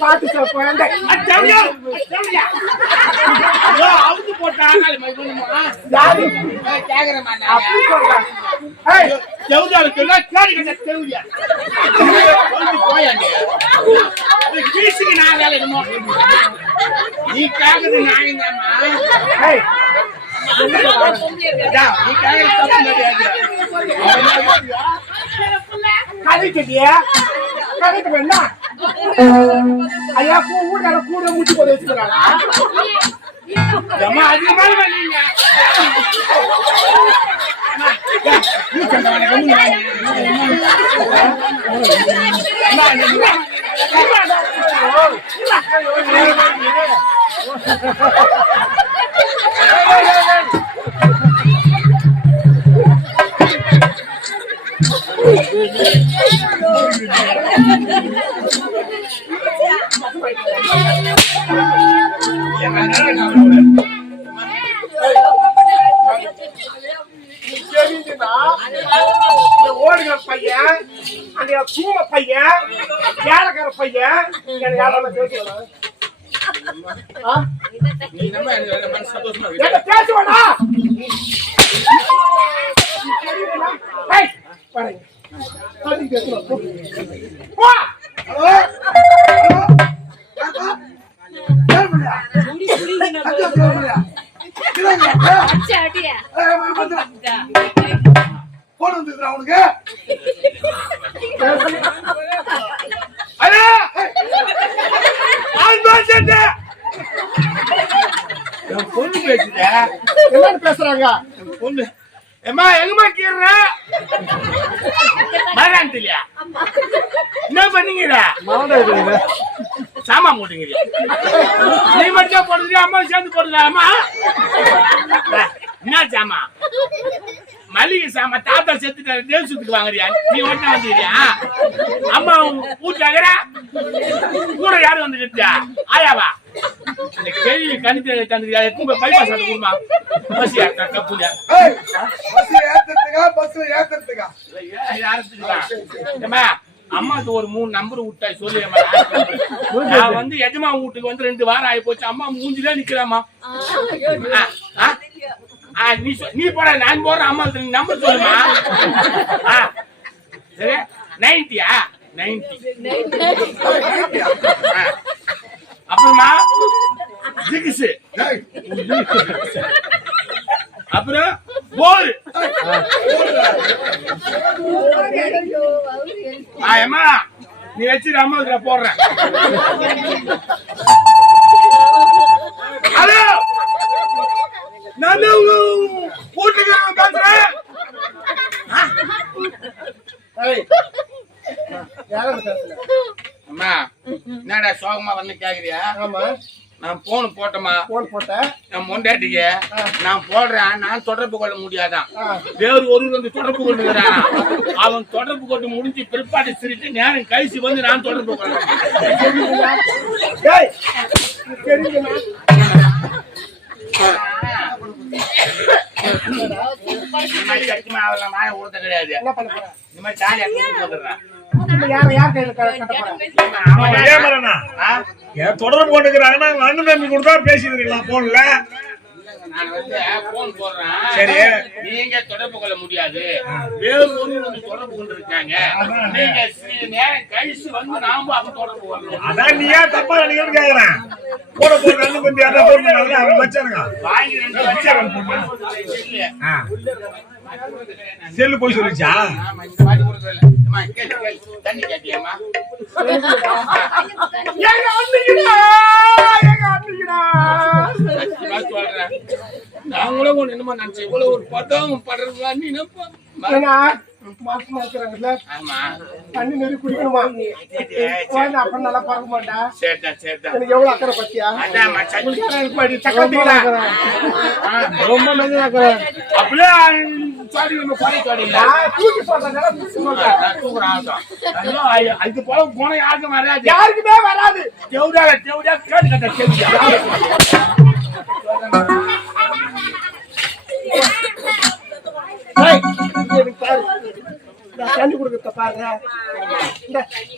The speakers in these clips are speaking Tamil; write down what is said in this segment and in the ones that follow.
பார்த்து சார் குழந்தை அவுத்து போட்டா செவுதால சொன்னா கேடி கட்ட செவுதியா போயாங்க வீசுக்கு நான் வேலை என்னமோ? நீ கேக்குறது நான் அதான், நீ கேக்குறது தப்பு கிடையாது ஐயா பூ ஊர்ல கூட மூச்சு போட்டு வச்சுக்கிறாளா? அம்மா அதிகமான ஓடுகிற பையன் அந்த தூம பையன் ஏலக்கார பையன் எனக்கு யாரால பொண்ணு பேசுத என்னன்னு பேசுறாங்க பொண்ணு ஏம்மா எங்கம்மா கீற மகான் இல்லையா என்ன பண்ணீங்கடா சாமான் போட்டுங்கிறீங்க நீ மட்டும் போடுறியா அம்மா சேர்ந்து அம்மா என்ன சாமா மளிகை சாமா தாத்தா செத்துட்டாரு தேவசத்துக்கு வாங்குறியா? நீ ஒண்ணு வந்துக்கிறியா அம்மா ஊட்டாகிறா கூட யாரு வந்துக்கிட்டா ஆயாவா இந்த கேள்வி கணித்து தந்துக்கிறியா எத்தனை பைபாஸ் அந்த குடும்பம் பஸ் கப்புல ஏம்மா, அம்மாக்கு ஒரு மூணு நம்பர் விட்டா சொல்லு நான் வந்து எஜமா வீட்டுக்கு வந்து ரெண்டு வாரம் ஆகி போச்சு. அம்மா மூஞ்சிலே நிக்கிறாமா நீ சொ- நீ போட நான் போடுறேன் அம்மா நம்பர் சொல்லுமா? ஆ, சரி நைன்டியா நைன்டி அப்புறமா ஜிகிஸ் அப்புறம் போல் ஆயம்மா நீ வச்சிரு அம்மா போடுறேன் ஹலோ நான் தான் உங்க வீட்டுக்காரன் பேசுறேன் ஏய், யாரோட பேசுற? அம்மா என்னடா சோகமா வந்து கேக்குறியா? ஆமா. நான் போன் போட்டமா போன் போட்ட நான் மொண்டாட்டிக்கு. நான் போடுறேன். நான் தொடர்பு கொள்ள முடியாதான். வேறு ஒரு வந்து தொடர்பு கொண்டுகிறான் அவன் தொடர்பு கொண்டு முடிஞ்சு பிற்பாடு சிரிட்டு நேரம் கழிச்சு வந்து நான் தொடர்பு ஊத்த கிடையாது? இந்த மாதிரி யார் யார் கையில ஏன் தொடர்பு போட்டுக்கிறாங்கன்னா அண்ணன் தம்பி கூட தான் பேசிக்கிறீங்களா போன்ல நான் வந்து போன் போடுறேன். சரி. நீங்க தொடர்பு கொள்ள முடியாது. வேறு ஒரு வந்து தொடர்பு கொண்டு இருக்காங்க நீங்க சிறிது நேரம் கழிச்சு வந்து நாம அப்ப தொடர்பு கொள்ளணும். அதான் நீ ஏன் தப்பா நினைக்கிறேன்னு கேக்குறேன். கூட போற அண்ணன் தம்பி அதான் போன் பண்ணாங்க அவன் வச்சானுங்க வாங்கி ரெண்டு வச்சு இல்லையா ஆ. செல்லு போய் சொல்லிச்சா. தண்ணி கேட்டியாம்மா? ஒண்ணு என்னமோ நினைச்சேன். இவ்வளவு ஒரு பதம் படுறதா நீ நினைப்பா? ஏன்னா, மாசமா இருக்கிறாங்கல்ல. தண்ணி நிறைய குடிக்கணுமா? அப்புறம் நல்லா பறக்க மாட்டா. எனக்கு எவ்வளவு அக்கறை பத்தியா? ரொம்ப மெதுவா இருக்கிறேன். அப்படியே இது போல குணம் யாருக்கும் வராது. யாருக்குமே வராது தேவடால, தேவடா, கேட்டு கட்ட நான் தண்ணி கொடுக்கறத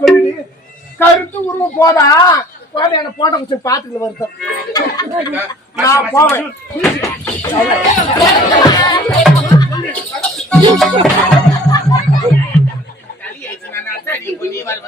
சொல்லுடி கருத்து உருவம் போதா போத என்ன போட்ட வச்சு பாத்துட்டு வருத்தம் நான் போவேன்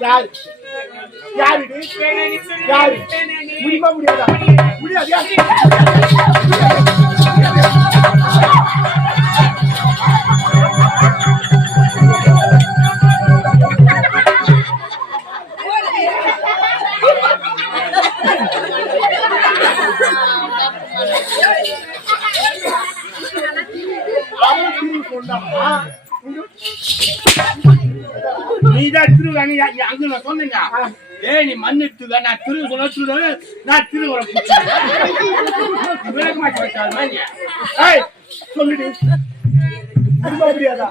யாரு? யாரு இது? யாரு? முடியுமா முடியாதா? முடியாதியா? நான் திரு சொல்ல நான் திருவரை விளக்க மாட்டேன் ஏய், சொல்லுடி. முடியுமா முடியாதா?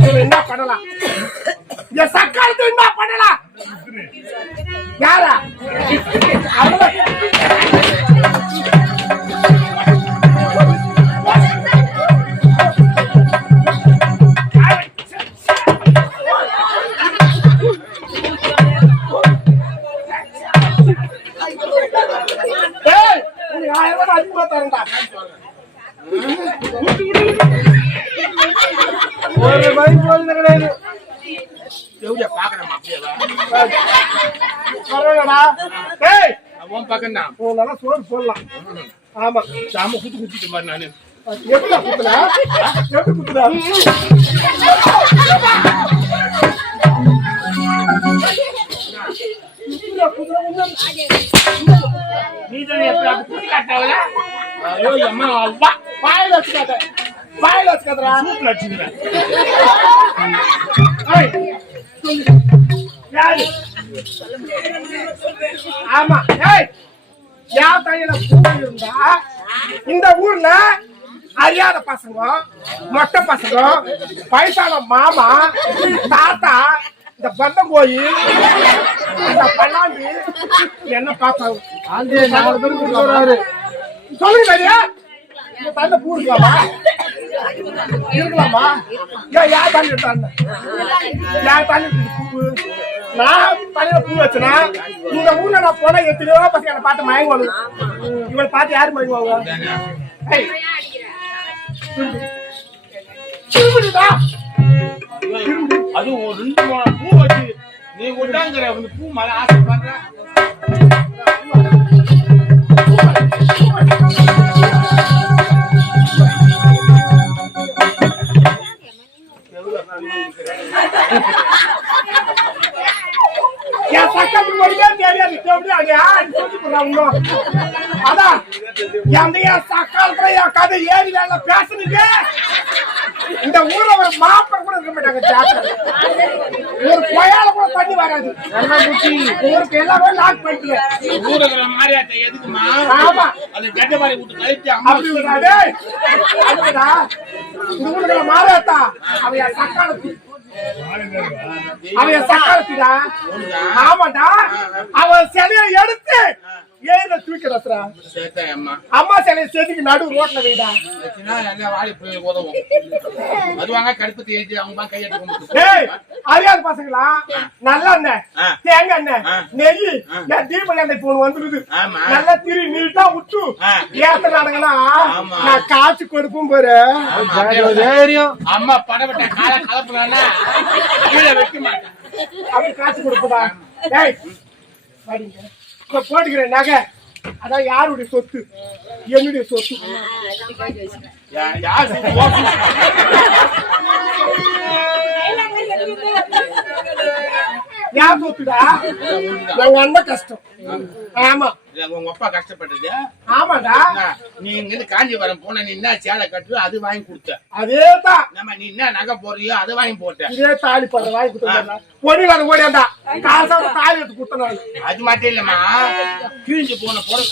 இவன் என்ன பண்ணலாம் என் சக்காலத்து என்ன பண்ணலாம் யாரா அவள- உன் பக்கம் தான். நல்லா சோறு போடலாம். ஆமா. சாம குத்து குத்திட்டு பாரு நானு. எப்படி குத்துற எப்படி குத்துற நீ தான் எப்படி அப்படி குத்தி காட்டாவல? ஐயோ அம்மா அவ்வா. வாயில வச்சுக்காத. வாயில சூப்பில் சொல்லு. யாரு? ஆமா. ஏய் யார் கையில பூ இருந்தா இந்த ஊர்ல அறியாத பசங்க மொட்டை பசங்க வயசான மாமா தாத்தா இந்த பந்த கோயில் இந்த பல்லாண்டு என்ன பார்த்தாங்க சொல்லுங்க ஐயா இந்த தண்ணி பூ இருக்கலாமா? இருக்கலாமா ஏன் யார் தண்ணி எடுத்தாங்க? யார் தண்ணி பூ நான் தலையில பூ வச்சனா இந்த ஊர்ல நான் போனா எத்தனையோ பசங்க என்ன பார்த்து மயங்குவாங்க. இவளை பார்த்து யாரு மயங்குவாங்க. அது ஒரு ரெண்டு மூணு பூ வச்சு நீ விட்டாங்கிற அந்த பூ மழை ஆசைப்படுற என் பக்கத்து மொழியே தெரியாது. எப்படி? அதான் எந்த என் சக்காலத்துல என் கதை ஏறி வேலை பேசுனீங்க? இந்த ஊர்ல ஒரு மாப்பம் கூட இருக்க மாட்டாங்க. ஒரு கொயால கூட தண்ணி வராது. ஊருக்கு எல்லாமே லாக் பண்ணிட்டு ஊடுகிற மாரியாத்த எதுக்குமா? ஆமா. அது கட்ட மாதிரி விட்டு கழிச்சு அப்படி அவன் என் சக்காலத்து அவன் என் சக்காலத்துடா ஆமாடா. அவன் சிலையை எடுத்து ஏன் தூக்கி அம்மா அம்மா சிலையை செதுக்கு நடு ரோட்ல வைடா? வாழை போய் உதவும். கடுப்பு தேய்ச்சி அவங்க அறியாத பசங்களா? நல்ல எண்ணெய் ஆ. நெய் என் தீபம் எண்ணெய் போன் வந்துருது. நல்லா திரி நீட்டா விட்டு. ஏத்த நடங்கனா. நான் காய்ச்சி கொடுப்போம் பாரு. அம்மா படப்பட்ட கால கலப்புனா கீழே வைக்க மாட்டேன். அப்படி காய்ச்சி கொடுப்பதா டேய் படிங்க. போட்டுக்கிற நகை. அதான் யாருடைய சொத்து? என்னுடைய சொத்து. யா- யார்? சொத்துடா எங்க அண்ணன் கஷ்டம். ஆமா. உங்க அப்பா கஷ்டப்பட்டது. ஆமாடா. நீ இங்க காஞ்சிபுரம் போன நீ என்ன சேலை கட்டு அது வாங்கி கொடுத்த. அதேதான். நம்ம நீ என்ன நகை போடுறியோ அது வாங்கி போட்ட. இதே தாலி பண்ற வாங்கி கொடுத்தா ஒண்ணு அது ஓடியாண்டா காசா தாலி எடுத்து கொடுத்தனால அது மட்டும் இல்லம்மா. கிழிஞ்சு போன பொருள்.